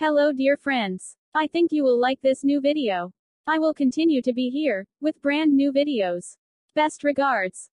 Hello dear friends. I think you will like this new video. I will continue to be here, with brand new videos. Best regards.